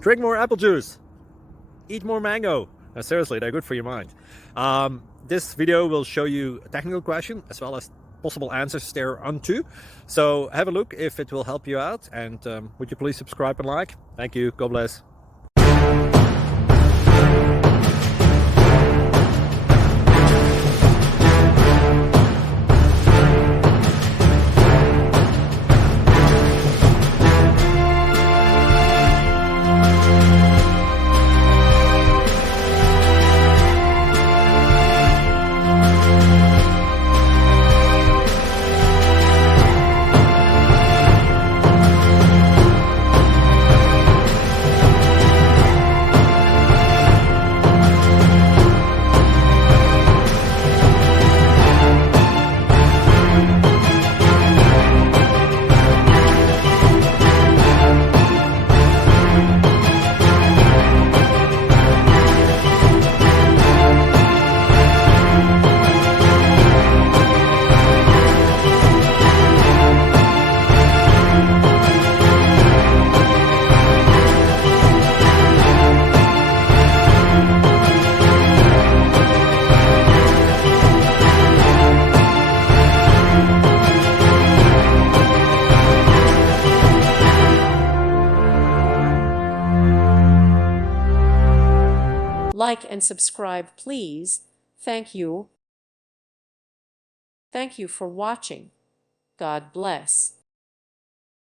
Drink more apple juice. Eat more mango. Seriously, they're good for your mind. This video will show you a technical question as well as possible answers thereunto. So have a look if it will help you out, and would you please subscribe and like? Thank you. God bless. Like and subscribe, please. Thank you. Thank you for watching. God bless.